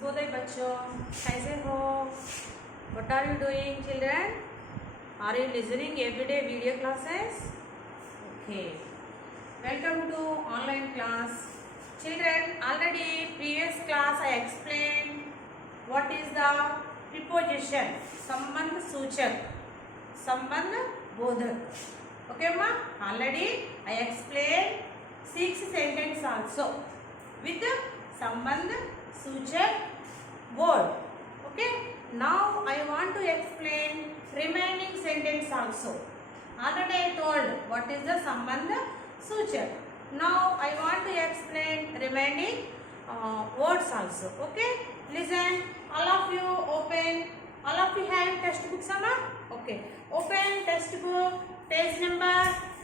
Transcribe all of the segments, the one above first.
शुभोदय बच्चों, कैसे हो? What are you doing, children? Are you listening everyday video classes? Okay. Welcome to online class. Children, already previous class I explained what is the preposition. संबंध सूचक, संबंध बोधक. Okay, ma? Already I explained 6 sentences also with संबंध सूचक word. Okay. Now I want to explain remaining sentence also. Already I told what is the संबंध सूचक. Now I want to explain remaining words also. Okay. Listen. All of you open. All of you have textbook sama? Okay. Open textbook. Page number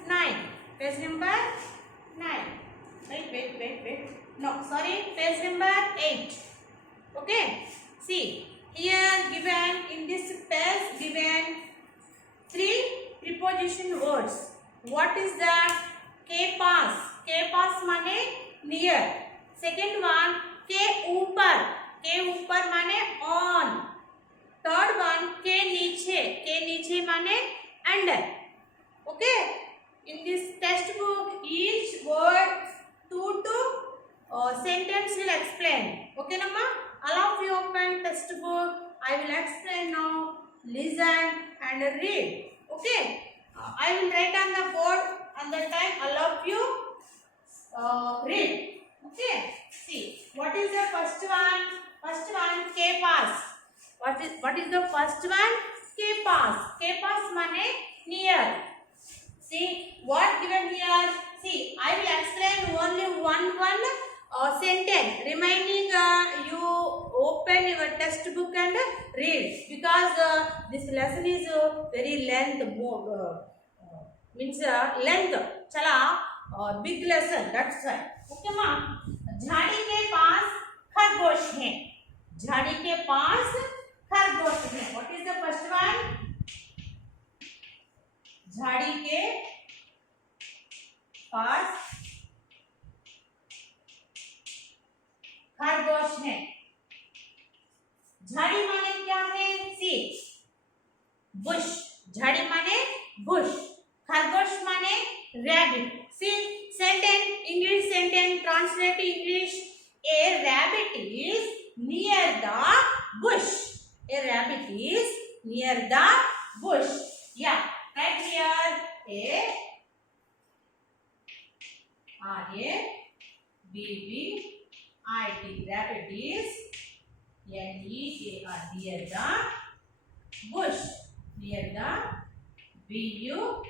9. Page number 9. Wait. No, sorry. Page number 8. Okay. See. Here given in this page given 3 preposition words. What is that? के पास माने near. Second one के ऊपर माने on. Third one के नीचे माने under. Okay. In this textbook each word 2 sentence will explain. Okay, Namma? All of you open textbook. I will explain now. Listen and read. Okay. I will write on the board. On the time, all of you read. Okay. See. What is the first one? First one के पास. What is the first one? के पास माने near. See what given here. See, I will explain only one sentence. Remaining you open your textbook and read because this lesson is very length means length. चला big lesson. That's why. Okay ma. झाड़ी के पास खरगोश है. झाड़ी के पास खरगोश है. What is the first one? झाड़ी के पास खरगोश है. झाड़ी माने क्या है? सी बुश. झाड़ी माने बुश. खरगोश माने rabbit. C sentence, English sentence, translate to English. A rabbit is near the bush. A rabbit is near the bush. Yeah. Right here, A-R-A-B-B-I-T. Rabbit is N-E-A-R. Near the bush. Near the B-U-S-H.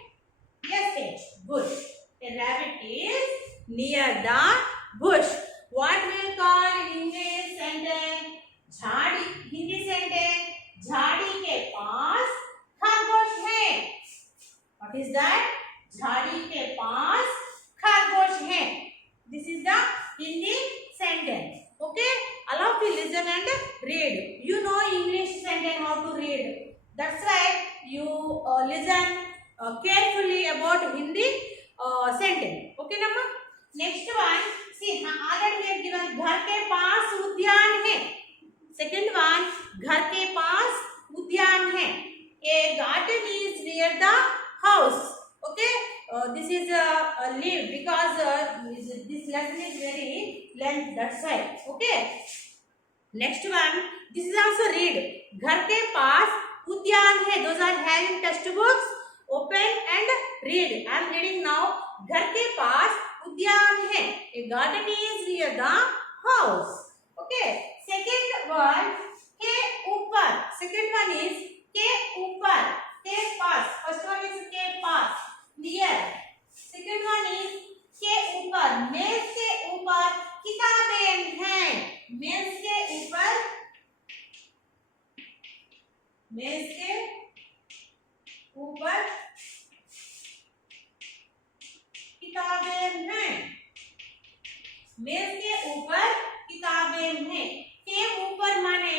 Bush. A rabbit is near the bush. What we call in English sentence? झाड़ी. Hindi sentence. झाड़ी के पास खरगोश है. What is that? झाड़ी के पास खरगोश है. This is the Hindi sentence. Okay? All of you listen and read. You know English sentence how to read. That's why you listen carefully about Hindi sentence. Okay, Namma? Next one. See, already we have given घर के पास उद्यान है. Second one, घर के पास उद्यान है. A garden is near the house. Okay, this is a leave because this lesson is very length. That's why. Okay. Next one. This is also read. घर के पास उद्यान है. Those are having textbooks. Open and read. I am reading now. घर के पास उद्यान है. A garden is near the house. Okay. Second one के ऊपर. Second one is के ऊपर. के पास. First one is के पास. Near. Second one is के ऊपर. मेज के ऊपर किताबें हैं. मेज के ऊपर किताबें हैं. मेज के ऊपर किताबें हैं. के ऊपर माने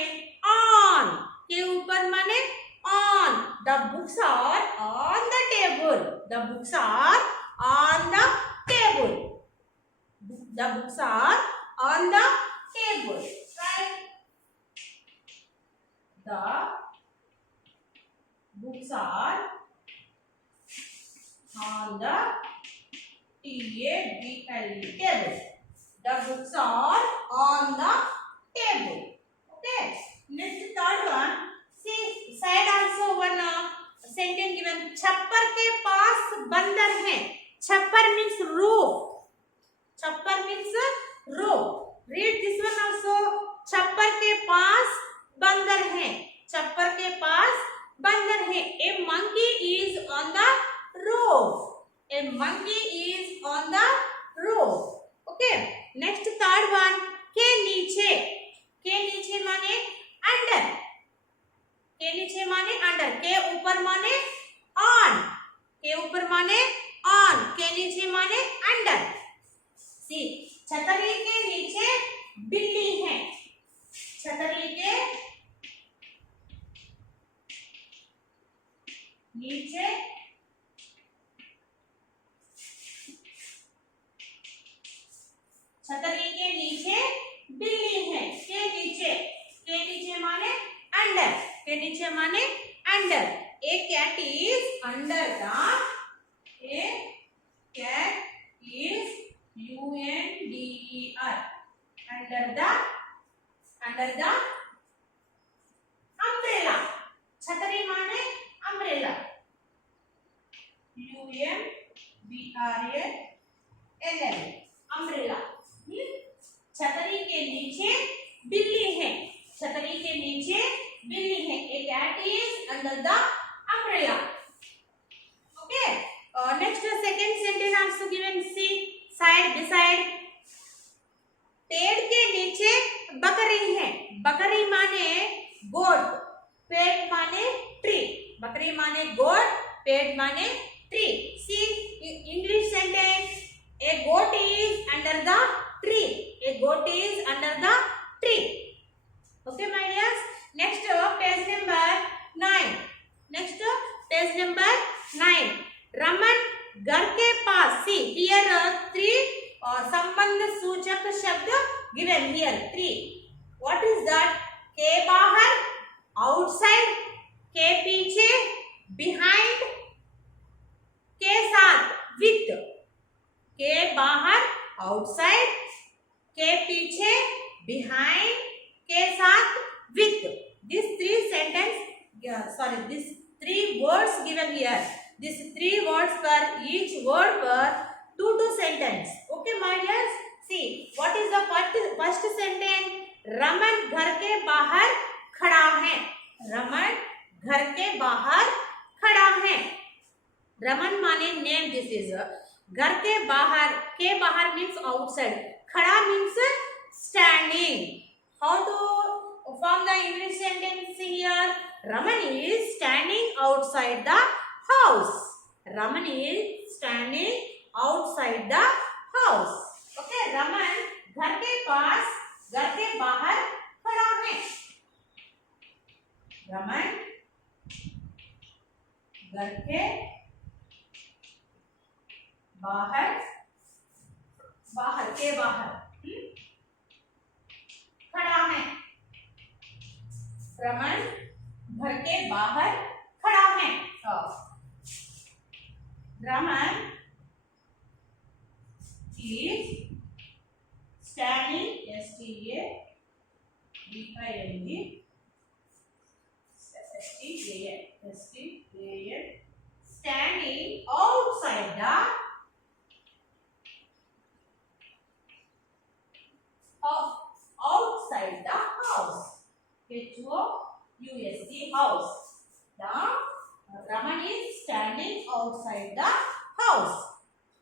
on. के ऊपर माने on. The books are on the table. The books are on the table. The books are on the table. Right? on the table. Table. The books are on the table. Okay. Next third one. See side also one sentence given. छप्पर के पास बंदर है. छप्पर means roof. छप्पर means roof. Read this one also. छप्पर के पास बंदर है. छप्पर के पास बंदर है. A monkey is on the roof. A monkey is on the roof. Okay. Next third one. के नीचे. के नीचे माने अंडर. के नीचे माने अंडर. के ऊपर माने on. के ऊपर माने on. के नीचे माने अंडर. सी छतरी के नीचे बिल्ली है. छतरी के नीचे छतरी के नीचे बिल्ली है. के नीचे माने अंडर. के नीचे माने under. A cat is under the. A cat is UNDER under the umbrella. छतरी माने umbrella. UMBRALL umbrella. छतरी के नीचे बिल्ली है. छतरी के नीचे बिल्ली है. A cat is under the umbrella. Okay. Next second sentence also given. See side beside. पेड़ के नीचे बकरी है. बकरी माने गोट. पेड़ माने ट्री. बकरी माने गोट. पेड़ माने tree. See English sentence. A goat is under the tree. A goat is under the tree. Okay my dears. Next page number 9. Next page number 9. Raman घर के पास. See here three संबंध सूचक शब्द given here. Three. What is that? के बाहर, outside, के पीछे, behind, के साथ, with. के बाहर, outside, के पीछे, behind, के साथ, with. These three these three words given here. These three words per each word per two sentence. Okay my dears. See what is the first sentence. Raman घर के बाहर खड़ा है. रमन घर के बाहर खड़ा है. रमन माने name. This is घर के बाहर means outside. खड़ा means standing. How to form the English sentence here? Raman is standing outside the house. Raman is standing outside the house. Okay, Raman घर के बाहर खड़ा है. रमन घर के बाहर खड़ा है. रमन घर के बाहर खड़ा है. Raman is standing. Standing outside the house. House. The Raman is standing outside the house.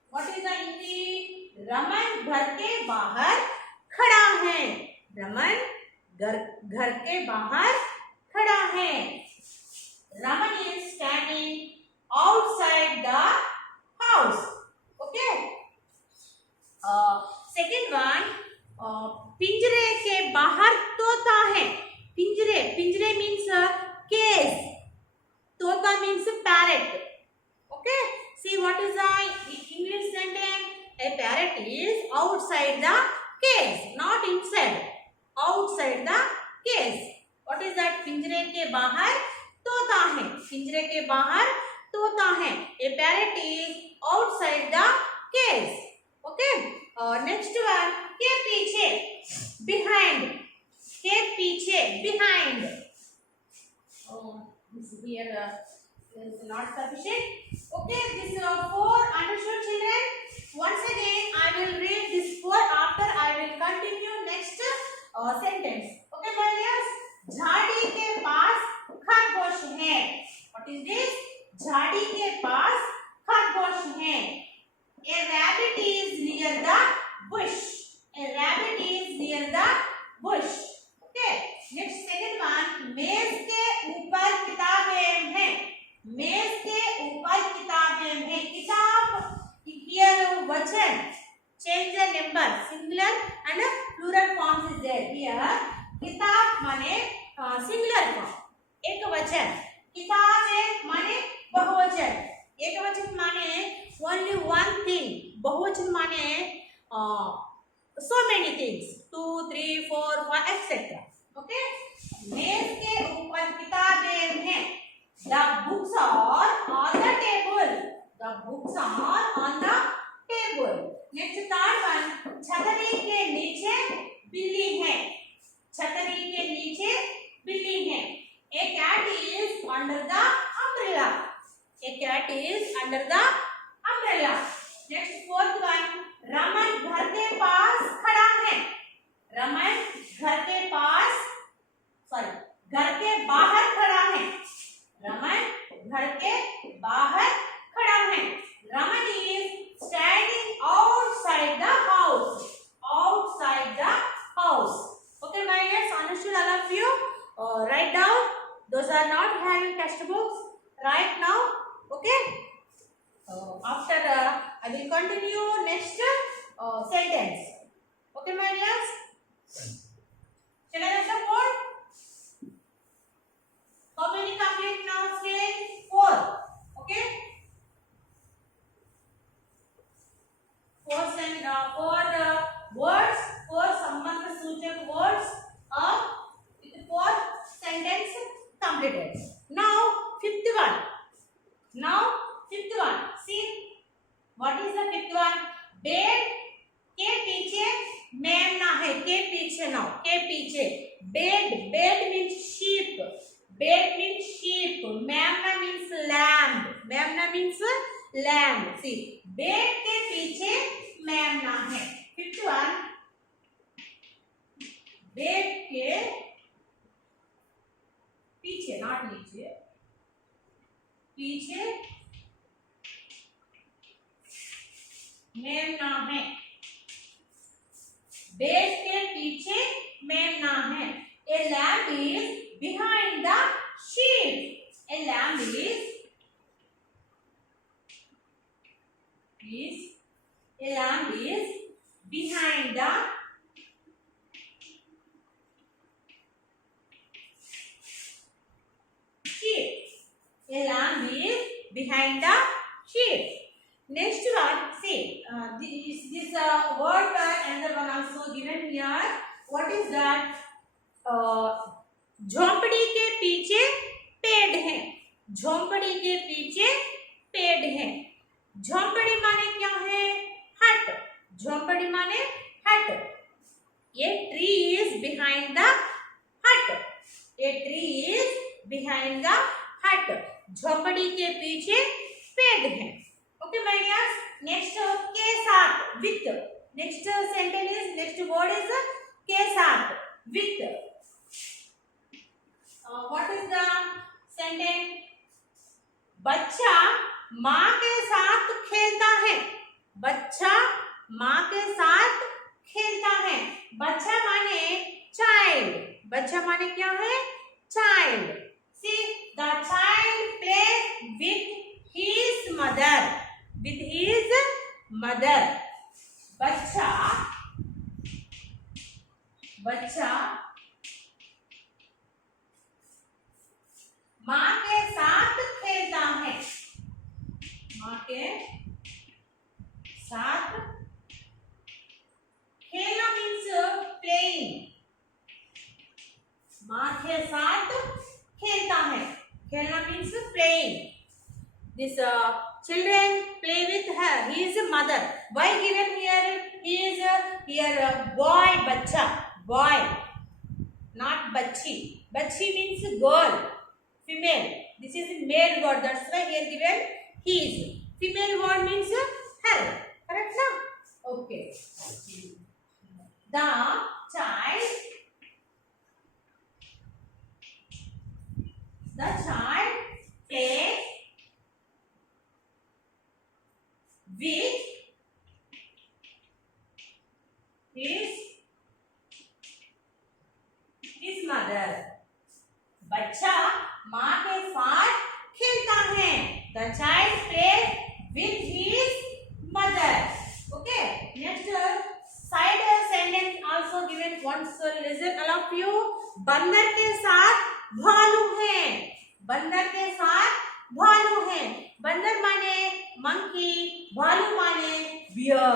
What is the English? Raman घर के बाहर खड़ा है. रमन घर के बाहर खड़ा है. Raman is standing outside the house. Okay. Second one. पिंजरे के बाहर तोता है. पिंजरे means cage. तोता means parrot. Okay. See what is the English sentence? A parrot is outside the cage, not inside. Outside the cage. What is that? पिंजरे के बाहर तोता है. पिंजरे के बाहर तोता है. A parrot is outside the case. Okay. Next one, के पीछे, behind. के पीछे, behind. This here is not sufficient. Okay, this 4 understood children. Once again, I will read this 4. After I will continue next sentence. Okay, my dears. झाड़ी के पास खरगोश है. What is this? झाड़ी के पास खरगोश है. A rabbit is near the bush. A rabbit is near the bush. Okay. Next second one. मेज के ऊपर किताबें हैं. मेज के ऊपर किताबें हैं. किताब here वचन. Change the number. Singular and plural forms is there here. किताब माने सिंगुलर फॉर्म, एक वचन. किताबें माने बहुवचन. एक वचन माने only one thing. बहुवचन माने so many things, 2, 3, 4, 5 etc. Okay. मेज के ऊपर किताबें हैं. The books are on the table. The books are on the table. Next third one. छतरी के नीचे बिल्ली है. छतरी के नीचे बिल्ली है. A cat is under the umbrella. A cat is under the umbrella. Next fourth one. Raman घर के पास खड़ा है. रमन घर के पास घर के बाहर खड़ा है. रमन घर के बाहर खड़ा है. Raman is standing outside the house. Outside the house. Okay, my dears, understood all of you? Write down. Those are not having textbooks. Right now. Okay. After I will continue next sentence. Okay, my dears. Shall I write the board? How many complete now? Say 4. Okay. 4 words, 4 संबंध सूचक words with 4 sentence completed. Now fifth one. See what is the fifth one? Bed के पीछे ma'am ना है. के पीछे ना, के पीछे. Bed means sheep. Bed means sheep. Mamna means lamb. Mamna means lamb. See, bed के पीछे मैमना है. Fifth one. Bed के पीछे, not नीचे, पीछे मैमना है. Bed के पीछे मैमना है. A lamb is behind the sheep. A lamb is behind the sheep. A lamb is behind the sheep. Next one, see this word and the one also given here. What is that? झोंपड़ी के पीछे पेड़ है. झोंपड़ी के पीछे पेड़ है. झोंपड़ी माने क्या है? हट. झोंपड़ी माने हट. A tree is behind the hut. A tree is behind the hut. झोंपड़ी के पीछे पेड़ है. Okay, my dears. Next के साथ with. Next sentence is, next word is के साथ with. What is the sentence? बच्चा माँ के साथ खेलता है. बच्चा माँ के साथ खेलता है. बच्चा माने child. बच्चा माने क्या है? Child. See, the child plays with his mother. With his mother. बच्चा माँ के साथ खेलता है. माँ के साथ खेलना means playing. माँ के साथ खेलता है. खेलना means playing. This children play with her. He is a mother. Why given here? He is here boy, bacha, boy, not bachi. Bachi means girl, female. This is a male word. That's why here given he is. Female word means her. Correct, now? Okay. The child plays with his mother. बच्चा माँ के साथ खेलता है. The child plays with his mother. Okay. Next side sentence also given. Once listen all of you. बंदर के साथ भालू है. बंदर के साथ भालू है. बंदर माने monkey, भालू माने bear.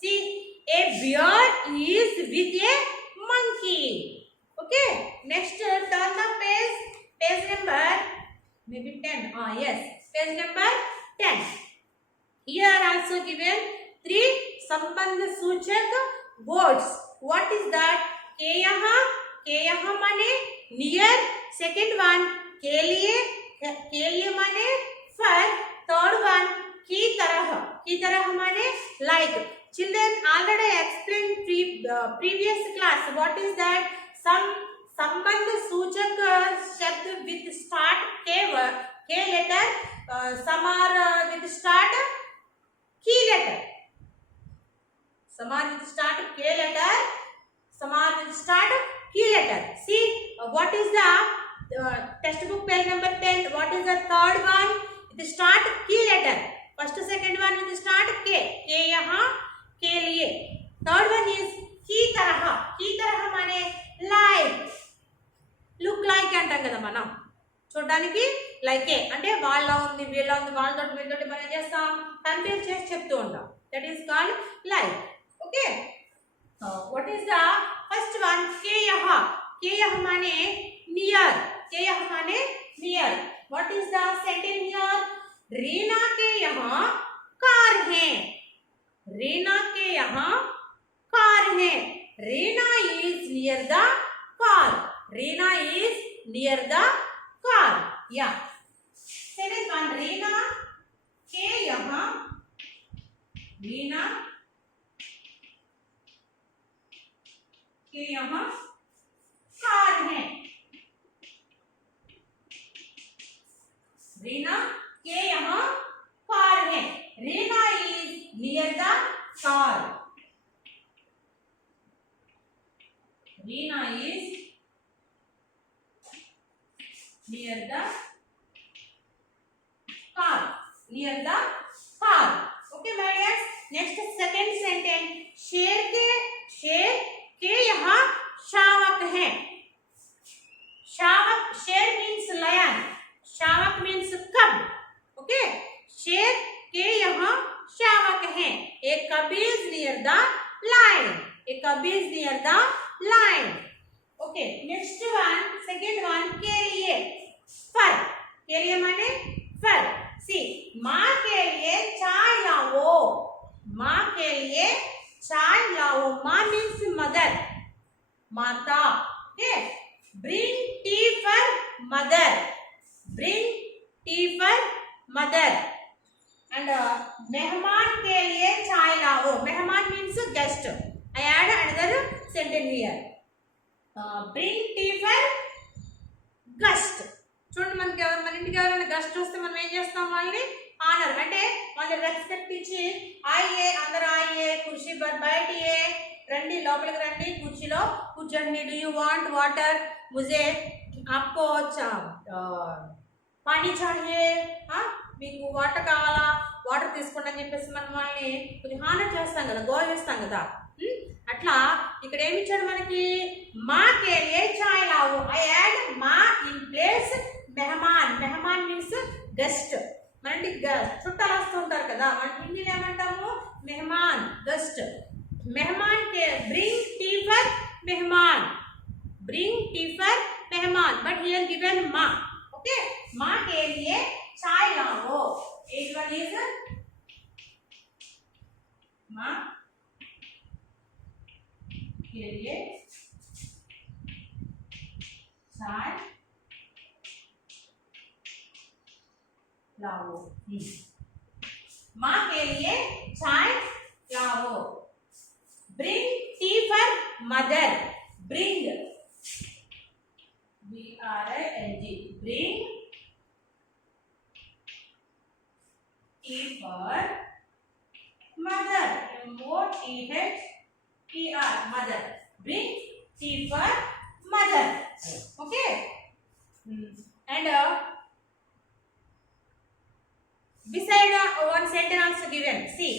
See, a bear is with a monkey. Okay. Next turn the page. Page number maybe 10. Yes. Page number 10. Here also given 3 संबंध सूचक words. What is that? के यहाँ माने near. Second one के लिए माने for. Third one की तरह माने like. Children already explained previous class. What is that? Some संबंध सूचक शब्द with start K letter. Some are with start key letter. Some are with start K letter. Some are with start key letter. See, what is the textbook page number 10? What is the third one? With start key letter. First, second one with start K. K यहाँ के लिए. Third one is की तरह माने like. Look like అంటాం కదా మనం. చూడడానికి like అంటే వాళ్ళ ఉంది వీళ్ళ ఉంది వాళ్ళతోటి వీళ్ళతోటి మనం చేస్తాం కంపేర్ చేసి చెప్తూ ఉంటాం. That is called like. Okay. What is the first one? के यहाँ माने near. के यहाँ माने near. What is the sentence here? Reena के यहाँ कार है. रीना के यहाँ कार है. Reena is near the car. Reena is near the car. Yeah. Second one, Reena के यहाँ कार है. रीना के यहाँ कार है. Reena is near the car. Reena is near the car. Okay, my dears. Next second sentence. शेर के यहाँ शावक है. शावक शेर means lion. शावक means cub. Okay. शेर के यहाँ शावक है. A cub is near the lion. Okay. Next one. Second one. के लिए फर. के लिए माने फर. See, माँ के लिए चाय लाओ. माँ के लिए चाय लाओ. माँ means mother. माता. Okay. Bring tea for mother. And मेहमान के लिए चाय लाओ. मेहमान means guest. I add another sentence here. Bring tea for guest. చూడండి మన ఇంటికి ఎవరైనా గెస్ట్ వస్తే మనం ఏం చేస్తాం వాళ్ళని ఆనర్ అంటే వాళ్ళని రెస్పెక్ట్ ఇచ్చి ఆయియే అందరూ ఆయియే కుర్చీ బయటియే రండి లోపలికి రండి కుర్చీలో కూర్చోండి. డూ యూ వాంట్ వాటర్ ముజే ఆప్కో పానీ చాహియే మీకు వాటర్ కావాలా వాటర్ తీసుకోండి అని చెప్పేసి మనం వాళ్ళని కొంచెం హానర్ చేస్తాం కదా గౌరవిస్తాం కదా. అట్లా ఇక్కడ ఏమి ఇచ్చాడు మనకి మా కే లియే చాయ్ లాओ. ఐ యాడ్ మా in place Mehman. Mehman means guest. మన ఇంటికి చుట్టాలు వస్తూ ఉంటారు కదా మన హిందీలో ఏమంటాము Mehman guest. Mehman K bring tea for Mehman. But here given మా. ఓకే మా కే లియే చాయ్ లాओ. 8 1 is माँ के लिए चाय लाओ। माँ के लिए चाय लाओ। Bring T for mother. Bring BRING bring T for mother. MOTHER mother. Bring T for mother. Okay and beside one sentence also given. See,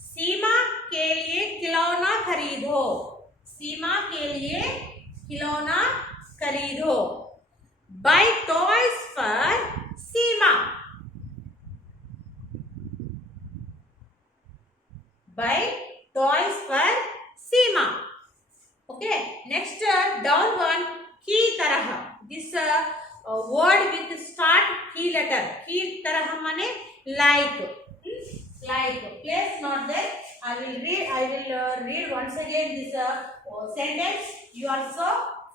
सीमा के लिए खिलौना खरीदो। सीमा के लिए खिलौना खरीदो। Buy toys for Seema. Buy toys for Seema. Okay, next down one की तरह। This word with start की letter। की तरह माने like place not there. I will read once again this sentence. You also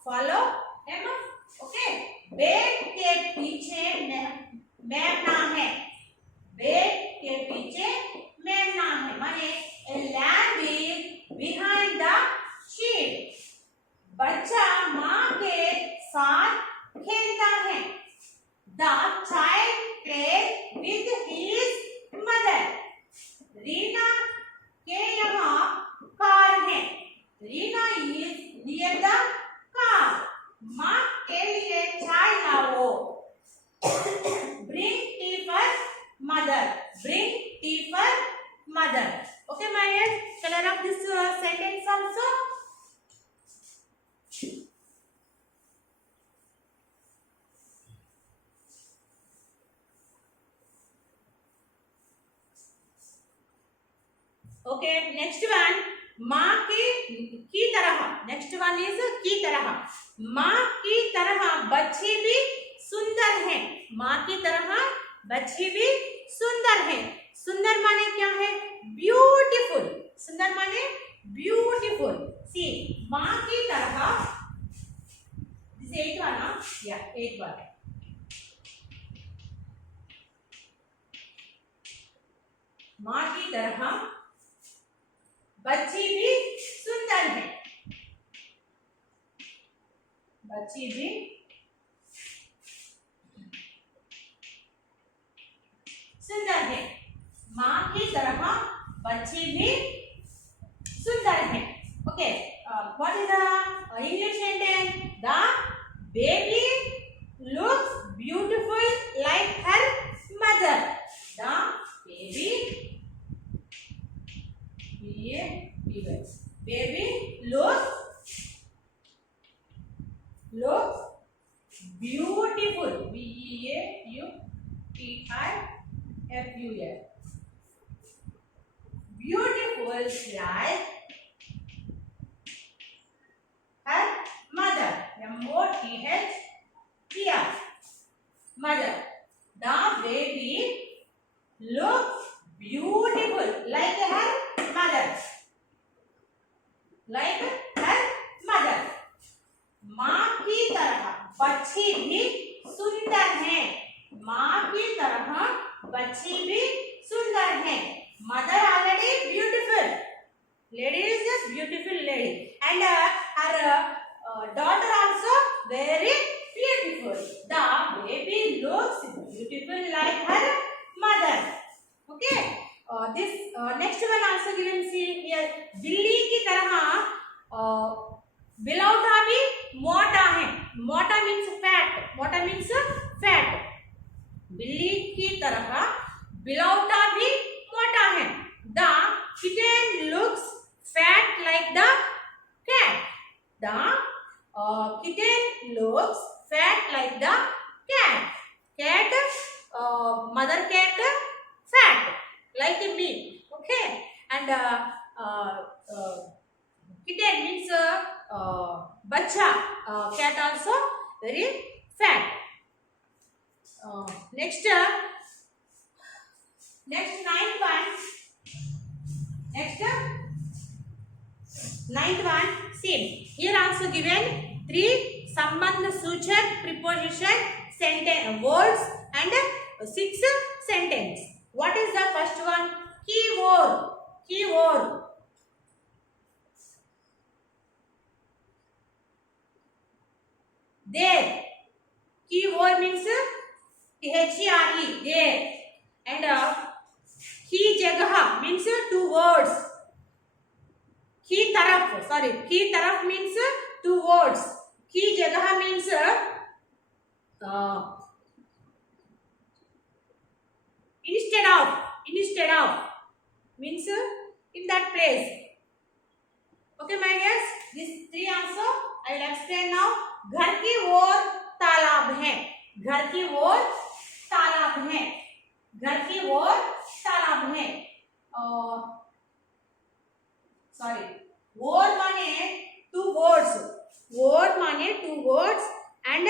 follow them. Okay, बेट के पीछे मेमना है। बेट के पीछे मेमना है माने a lamb is behind the sheep. बच्चा माँ के साथ खेलता है। The child plays with his mother. Reena के यहाँ कार है। Reena is near the car. माँ के लिए चाय लाओ। Bring tea for mother. Bring tea for mother. Okay, my dear. Shall I write this sentence also? Okay, next one माँ की तरह। नेक्स्ट वन इज की तरह। माँ की तरह बच्चे भी सुंदर हैं। माँ की तरह बच्चे भी सुंदर हैं। सुंदर माने क्या है? ब्यूटीफुल। सुंदर माने ब्यूटीफुल। सी माँ की तरह दिस 8 वन या 8 वन। माँ की तरह बच्ची भी सुंदर है। बच्ची भी सुंदर है। माँ की तरह बच्ची भी सुंदर है। Okay, what is the English sentence? The baby looks beautiful like her mother. The baby baby looks beautiful. BEAUTIFUL. Beautiful like her mother. MOTHER mother. The baby looks beautiful like her mother. Like her mother. माँ की तरह बच्ची भी सुंदर हैं। माँ की तरह बच्ची भी सुंदर हैं। Mother already beautiful. Lady is just beautiful lady, and her daughter also very beautiful. The baby looks beautiful like her mother. Okay. This next one also given. See here, बिल्ली की तरह बिलौटा भी मोटा है। मोटा मीन्स फैट। मोटा means fat. बिल्ली की तरह बिलौटा भी मोटा है। The kitten looks fat like the cat. The kitten looks fat like the cat. Cat, mother cat, fat like me. Okay, and kitten means bacha. Cat also very fat. Next 9th one. Next Ninth one, same. Here also given 3 sambandh सूचक preposition sentence words and 6 sentence. What is the first one? Keyword. Keyword. There. Keyword means H-E-R-E. There. And की जगह means 2 words. की तरफ, sorry, की तरफ means 2 words. की जगह means instead of means in that place. Okay my dears, this 3 also I will explain now. घर की ओर तालाब है. घर की ओर तालाब है. घर की ओर तालाब है. सॉरी, word माने 2 words. Word माने 2 words and